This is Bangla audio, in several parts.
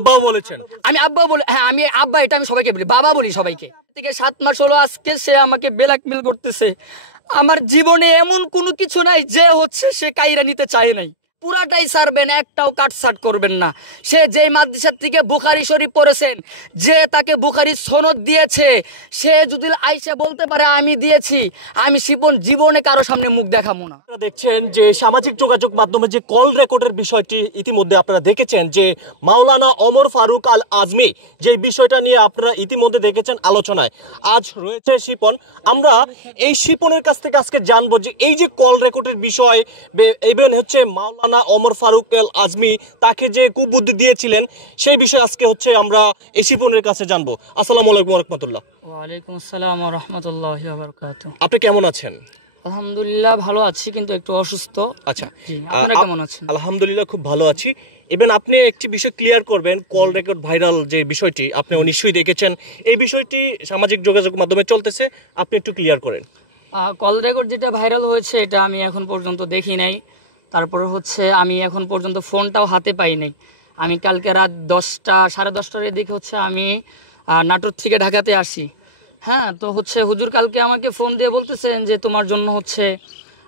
আব্বাও বলেছেন? আমি আব্বা বলি, হ্যাঁ আমি আব্বা, এটা আমি সবাইকে বলি, বাবা বলি সবাইকে। থেকে 7 মাস হলো আজকে সে আমাকে ব্ল্যাকমেল করতেছে। আমার জীবনে এমন কোনো কিছু নাই যে হচ্ছে সে কাইরা নিতে চায় নাই, পুরাটাই ছাড়বেন, একটাও কাটছাট করবেন না। সে যেই মাদ্রাসার থেকে বুখারী শরীফ পড়েছেন, যে তাকে বুখারীর সনদ দিয়েছে, সে যদি আইসা বলতে পারে আমি দিয়েছি, আমি জীবনে কারো সামনে মুখ দেখাবো না। আপনারা দেখছেন যে সামাজিক যোগাযোগ মাধ্যমে যে কল রেকর্ডের বিষয়টি ইতিমধ্যে আপনারা দেখেছেন, যে মাওলানা ওমর ফারুক আল আজমি যে বিষয়টা নিয়ে আপনারা ইতিমধ্যে দেখেছেন আলোচনায়। আজ রয়েছে শিপন, আমরা এই শিপনের কাছ থেকে আজকে জানবো যে এই যে কল রেকর্ডের বিষয়, ইভেন হচ্ছে মাওলানা ওমর ফারুক আল আজমি তাকে যে কুবুদ্ধি দিয়েছিলেন সেই বিষয়ে আজকে হচ্ছে আমরা এই শিপনের কাছে জানবো। আসসালামু আলাইকুম ওয়া রাহমাতুল্লাহ। ওয়া আলাইকুম আসসালাম ওয়া রাহমাতুল্লাহি ওয়া বারাকাতুহু। আপনি কেমন আছেন? আলহামদুলিল্লাহ ভালো আছি, কিন্তু একটু অসুস্থ। আচ্ছা, আপনারা কেমন আছেন? আলহামদুলিল্লাহ খুব ভালো আছি। ইভেন আপনি একটি বিষয় ক্লিয়ার করবেন, কল রেকর্ড ভাইরাল যে বিষয়টি আপনি নিশ্চয়ই দেখেছেন, এই বিষয়টি সামাজিক যোগাযোগ মাধ্যমে চলতেছে, আপনি একটু ক্লিয়ার করেন। কল রেকর্ড যেটা ভাইরাল হয়েছে এটা আমি এখন পর্যন্ত দেখি নাই। তারপরে হচ্ছে আমি এখন পর্যন্ত ফোনটাও হাতে পাই নাই। আমি কালকে রাত 10টা 10:30টার দিকে হচ্ছে আমি নাটোর থেকে ঢাকাতে আসি। হ্যাঁ, তো হচ্ছে হুজুর কালকে আমাকে ফোন দিয়ে বলতেছেন যে তোমার জন্য হচ্ছে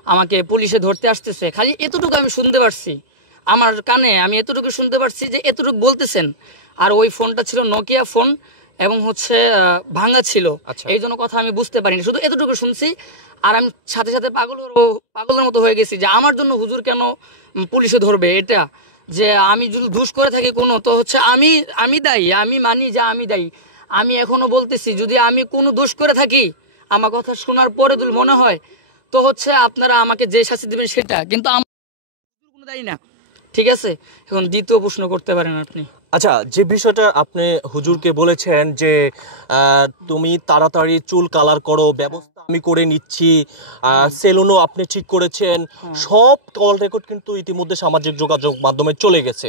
আমাকে পুলিশে ধরতে আসতেছে। খালি এতটুকু আমি শুনতে পারছি, আমার কানে আমি এতটুকু শুনতে পারছি যে এতটুকু বলতেছেন। আর ওই ফোনটা ছিল নোকিয়া ফোন এবং হচ্ছে ভাঙা ছিল, এই জন্য কথা আমি বুঝতে পারিনি, শুধু এতটুকু শুনছি। আর আমি সাথে সাথে পাগলের মতো হয়ে গেছি যে আমার জন্য হুজুর কেন পুলিশে ধরবে, এটা যে আমি যদি দোষ করে থাকি কোনো, তো হচ্ছে আমি দায়ী, আমি মানি যে আমি দায়ী। আমি এখনো বলতেছি যদি আমি কোনো দোষ করে থাকি, আমার কথা শোনার পরে যদি মনে হয় তো হচ্ছে আপনারা আমাকে যে শাস্তি দেবেন সেটা, কিন্তু আমার কোনো দায়ী না। ঠিক আছে, এখন দ্বিতীয় প্রশ্ন করতে পারেন আপনি। আচ্ছা, যে বিষয়টা আপনি হুজুরকে বলেছেন যে তুমি তাড়াতাড়ি চুল কালার করো, ব্যবস্থা আমি করে নিচ্ছি, সেলুনও আপনি ঠিক করেছেন, সব কল রেকর্ড কিন্তু ইতিমধ্যে সামাজিক যোগাযোগ মাধ্যমে চলে গেছে।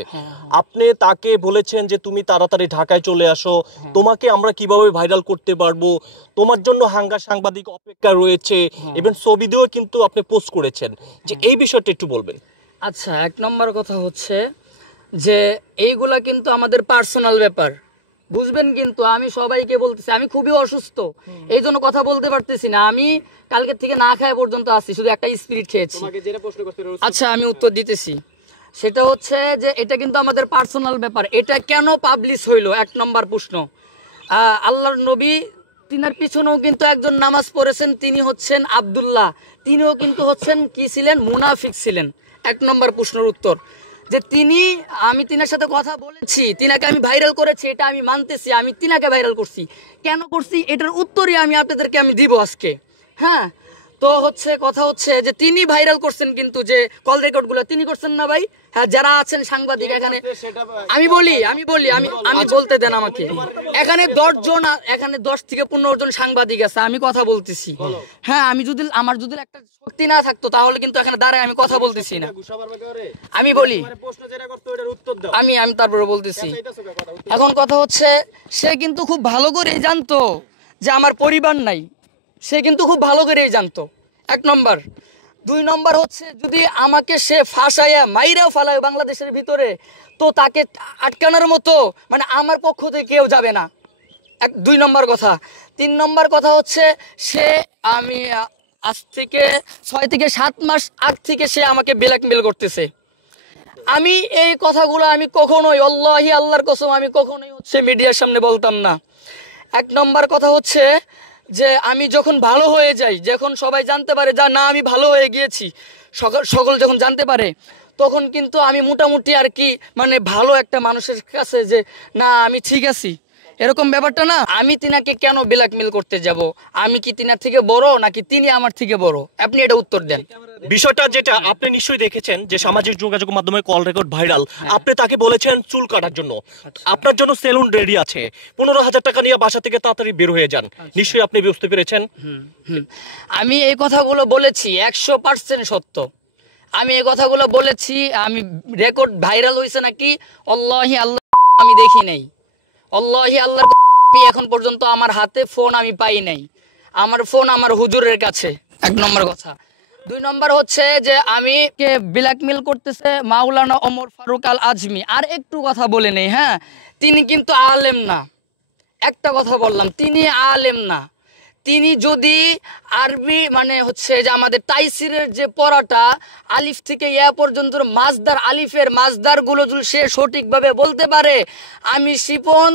আপনি তাকে বলেছেন যে তুমি তাড়াতাড়ি ঢাকায় চলে আসো, তোমাকে আমরা কিভাবে ভাইরাল করতে পারবো, তোমার জন্য সাংবাদিক অপেক্ষা রয়েছে, ইভেন ছবিতেও কিন্তু আপনি পোস্ট করেছেন, যে এই বিষয়টা একটু বলবেন। আচ্ছা, 1 নম্বর কথা হচ্ছে যে এইগুলা কিন্তু আমাদের পার্সোনাল ব্যাপার, বুঝবেন। কিন্তু আমি সবাইকে বলতেছি আমি খুবই অসুস্থ, এই জন্য কথা বলতে পারতেছি না। আমি কালকে থেকে না খায় পর্যন্ত আসছি, শুধু একটা স্পিরিট খেয়েছি। আচ্ছা, আমি উত্তর দিতেছি। সেটা হচ্ছে যে এটা কিন্তু আমাদের পার্সোনাল ব্যাপার, এটা কেন পাবলিশ হইলো, 1 নম্বর প্রশ্ন। আল্লাহর নবী তিনার পিছনেও কিন্তু একজন নামাজ পড়েছেন, তিনি হচ্ছেন আব্দুল্লাহ, তিনিও কিন্তু হচ্ছেন কি ছিলেন, মুনাফিক ছিলেন। 1 নম্বর প্রশ্নের উত্তর যে আমি তিনার সাথে কথা বলেছি, তিনাকে আমি ভাইরাল করেছি, এটা আমি মানতেছি, আমি তিনাকে ভাইরাল করছি। কেন করছি এটার উত্তরই আমি আপনাদেরকে দিব আজকে। হ্যাঁ, তো হচ্ছে কথা হচ্ছে যে তিনি ভাইরাল করছেন, কিন্তু যে কল রেকর্ড গুলো তিনি করছেন না ভাই। হ্যাঁ, যারা আছেন সাংবাদিক এখানে, আমি বলি আমি বলতে দেন আমাকে। এখানে 10 জন, এখানে 10 থেকে 15 জন সাংবাদিক আছে, আমি কথা বলতেছি। হ্যাঁ, আমার যদি একটা শক্তি না থাকতো তাহলে কিন্তু এখানে দাঁড়ায় আমি কথা বলতেছি না। আমি বলি, আমি তারপরে বলতেছি। এখন কথা হচ্ছে সে কিন্তু খুব ভালো করেই জানতো যে আমার পরিবার নাই, সে কিন্তু খুব ভালো করেই জানতো, 1 নম্বর। 2 নম্বর হচ্ছে যদি আমাকে সে ফাঁসাইয়া মাইরাও ফালায় বাংলাদেশের ভিতরে, তো তাকে আটকানোর মতো মানে আমার পক্ষ থেকে কেউ যাবে না, 2 নম্বর কথা। 3 নম্বর কথা হচ্ছে আমি আজ থেকে 6 থেকে 7 মাস আগ থেকে সে আমাকে ব্ল্যাকমেল করতেছে। আমি এই কথাগুলো আমি কখনোই, আল্লাহি আল্লাহর কসম, আমি কখনোই হচ্ছে মিডিয়ার সামনে বলতাম না। 1 নম্বর কথা হচ্ছে যে আমি যখন ভালো হয়ে যাই, যখন সবাই জানতে পারে যা না আমি ভালো হয়ে গিয়েছি, সকল যখন জানতে পারে, তখন কিন্তু আমি মোটামুটি আর কি মানে ভালো একটা মানুষের কাছে যে না আমি ঠিক আছি, এরকম ব্যাপারটা না। আমি তিনাকে কেন ব্ল্যাকমেল করতে যাব? আমি কি তিনার থেকে বড় নাকি তিনি আমার থেকে বড়? আপনি এটা উত্তর দেন। বিষয়টা যেটা আপনি নিশ্চয়ই দেখেছেন যে সামাজিক যোগাযোগ মাধ্যমে কল রেকর্ড ভাইরাল, আপনি তাকে বলেছেন চুল কাটার জন্য, আপনার জন্য সেলুন রেডি আছে, 15,000 টাকা নিয়ে বাসা থেকে তাড়াতাড়ি বের হয়ে যান, নিশ্চয়ই আপনি বুঝতে পেরেছেন। আমি এই কথাগুলো বলেছি 100% সত্য, আমি এই কথাগুলো বলেছি। আমি রেকর্ড ভাইরাল হয়েছে নাকি আল্লাহি আল্লাহ আমি দেখি নাই, আল্লাহি আল্লাহর এখন পর্যন্ত আমার হাতে ফোন আমি পাই নাই, আমার ফোন আমার হুজুরের কাছে, 1 নম্বর কথা। 2 নম্বর হচ্ছে যে আমি কে ব্ল্যাকমেল করতেছে মাওলানা ওমর ফারুক আল আজমি। আর একটু কথা বলে নেই, হ্যাঁ, তিনি কিন্তু আলেম না, একটা কথা বললাম, তিনি আলেম না। তিনি যদি আরবি মানে হচ্ছে যে আমাদের তাইসিরের যে পড়াটা আলিফ থেকে ইয়া পর্যন্ত মাজদার, আলিফের মাজদারগুলো যদি সে সঠিকভাবে বলতে পারে, আমি শিপন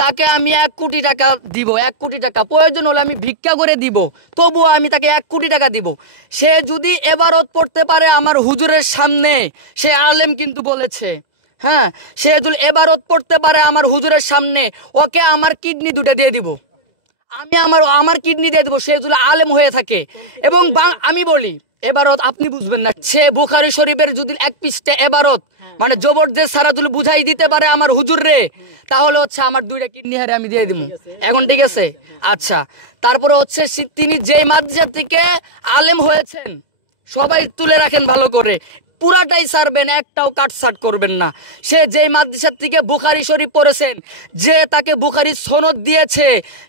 তাকে আমি 1 কোটি টাকা দিব, 1 কোটি টাকা, প্রয়োজন হলে আমি ভিক্ষা করে দিব, তবুও আমি তাকে 1 কোটি টাকা দিব। সে যদি এবারত পড়তে পারে আমার হুজুরের সামনে, সে আলেম কিন্তু বলেছে, হ্যাঁ, সে যদি এবারত পড়তে পারে আমার হুজুরের সামনে, ওকে আমার কিডনি 2টা দিয়ে দিব, আমি আমার কিডনি দিয়ে দেবো, সে যদি আলেম হয়ে থাকে। এবং আমি বলি এবারত আপনি বুঝবেন না, সে বুখারী শরীফের যদি 1 পৃষ্ঠা এবারত মানে জবরদস্ত সারা যদি বুঝাই দিতে পারে আমার হুজুর রে, তাহলে হচ্ছে আমার 2টা কিডনি হারে আমি দিয়ে দিব। এখন ঠিক আছে? আচ্ছা, তারপরে হচ্ছে তিনি যেই মাদ্রাসা থেকে আলেম হয়েছেন, সবাই তুলে রাখেন ভালো করে, পুরাটাই ছাড়বেন, একটাও কাটছাট করবেন না। সে যেই মাদ্রাসার থেকে বুখারী শরীফ পড়েছেন, যে তাকে বুখারী সনদ দিয়েছে,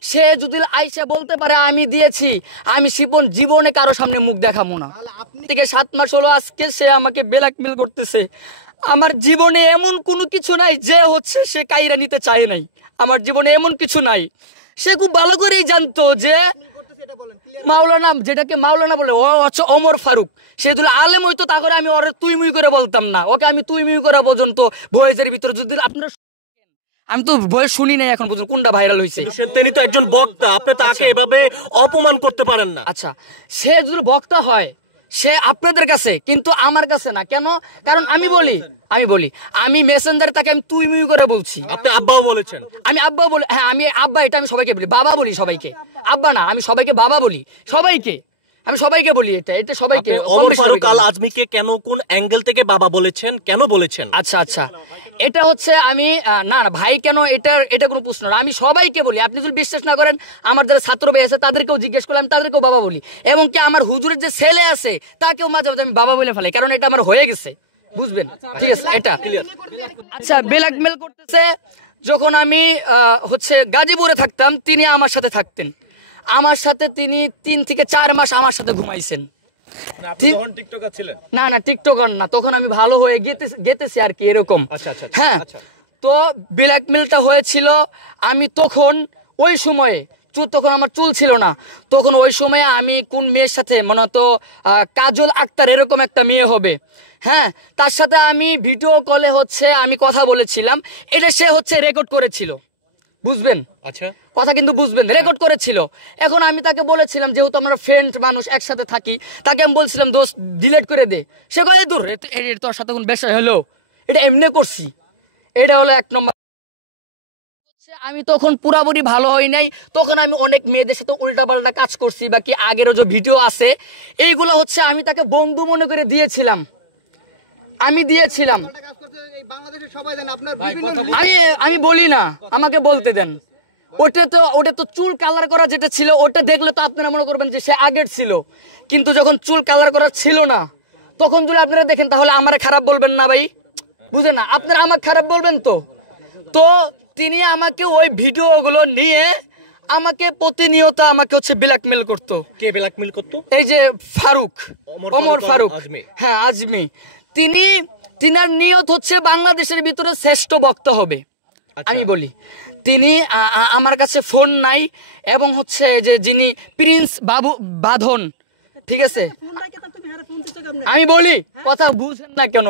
সে যদি আইসা বলতে পারে আমি দিয়েছি, আমি শিপন জীবনে কারো সামনে মুখ দেখাবো না। থেকে 7 মাস হলো আজকে সে আমাকে ব্ল্যাকমেল করতেছে। আমার জীবনে এমন কোনো কিছু নাই যে হচ্ছে সে কাইরা নিতে চায় নাই, আমার জীবনে এমন কিছু নাই। সে খুব ভালো করেই জানতো যে মাওলানা, যেটাকে মাওলানা বলে, ও হচ্ছে ওমর ফারুক। সে যদি আলেম হইতো তাহলে আমি ওরে তুই মুই করে বলতাম না, ওকে আমি তুই মুই করা পর্যন্ত ভয়েসের ভিতরে যদি আপনারা, আমি তো ভয়েস শুনি নাই এখন পর্যন্ত কোনটা ভাইরাল হয়েছে। তিনি তো একজন বক্তা, আপনি তাকে এভাবে অপমান করতে পারেন না। আচ্ছা, সে যদি বক্তা হয় সে আপনাদের কাছে, কিন্তু আমার কাছে না। কেন? কারণ আমি বলি আমি মেসেঞ্জারে তাকে আমি তুই মুই করে বলছি। আপনি আব্বাও বলেছেন। আমি আব্বা বলি, হ্যাঁ আমি আব্বা, এটা আমি সবাইকে বলি, বাবা বলি সবাইকে, আব্বা না, আমি সবাইকে বাবা বলি, সবাইকে আমি সবাইকে বলি, এটা সবাইকে। ওমর ফারুক আল আজমিকে কেন, কোন অ্যাঙ্গেল থেকে বাবা বলেছেন, কেন বলেছেন? আচ্ছা আচ্ছা, এটা হচ্ছে আমি না না ভাই, কেন, এটা কোনো প্রশ্ন না, আমি সবাইকে বলি। আপনি যদি বিশ্বাস না করেন, আমার যারা ছাত্র ভাই আছে তাদেরকেও জিজ্ঞেস করলে আমি তাদেরকেও বাবা বলি, এবং কি আমার হুজুরের যে ছেলে আছে তাকেও মাঝে মাঝে আমি বাবা বলে ফেলাই, কারণ এটা আমার হয়ে গেছে, বুঝবেন? ঠিক আছে, এটা ক্লিয়ার। আচ্ছা, ব্ল্যাকমেল করতেছে। যখন আমি হচ্ছে গাজীপুরে থাকতাম, তিনি আমার সাথে থাকতেন, আমার সাথে তিনি 3 থেকে 4 মাস আমার সাথে ঘুমাইছেন। না না, টিকটকার না, তখন আমি ভালো হয়ে গেতেছি আর কি, এরকম। হ্যাঁ, তো ব্ল্যাকমেলটা হয়েছিল। আমি তখন ওই সময়ে তখন আমার চুল ছিল না, তখন ওই সময়ে আমি কোন মেয়ের সাথে, মনে তো কাজল আক্তার এরকম একটা মেয়ে হবে, হ্যাঁ, তার সাথে আমি ভিডিও কলে হচ্ছে আমি কথা বলেছিলাম, এটা সে হচ্ছে রেকর্ড করেছিল, বুঝবেন? আচ্ছা, কথা কিন্তু বুঝবেন, রেকর্ড করেছিল। এখন আমি তাকে বলেছিলাম, যেহেতু আমরা ফ্রেন্ড মানুষ একসাথে থাকি, তাকে আমি বলছিলাম দোস্ত ডিলিট করে দে। সে কয়ে দূর, তোর সাথে কোন বিষয় হলো, এটা এমনি করছি। এটা হলো 1 নম্বর। আমি তখন পুরাপুরি ভালো হই নাই, তখন আমি অনেক মেয়েদের সাথে উল্টাপাল্টা কাজ করছি, বাকি আগেরও যে ভিডিও আছে এইগুলো হচ্ছে আমি তাকে বন্ধু মনে করে দিয়েছিলাম, আমি আমি বলি না, আমাকে বলতে দেন। ওটা তো চুল কালার করা যেটা ছিল, ওটা দেখলে তো আপনারা মনে করবেন যে সে আগের ছিল, কিন্তু যখন চুল কালার করা ছিল না, তখন যদি আপনারা দেখেন তাহলে আমারে খারাপ বলবেন না ভাই, বুঝেন না? আপনারা আমাকে খারাপ বলবেন তো। তো তিনি আমাকে ওই ভিডিওগুলো নিয়ে আমাকে প্রতিনিয়ত আমাকে হচ্ছে ব্ল্যাকমেল করতো। কে ব্ল্যাকমেল করতো? এই যে ফারুক, ওমর ফারুক, হ্যাঁ আজমি। তিনার নিয়ত হচ্ছে বাংলাদেশের ভিতরে শ্রেষ্ঠ বক্তা হবে। আমি বলি, তিনি আমার কাছে ফোন নাই, এবং হচ্ছে যে যিনি প্রিন্স বাবু বাঁধন, ঠিক আছে, আমি বলি কথা বুঝেন না কেন?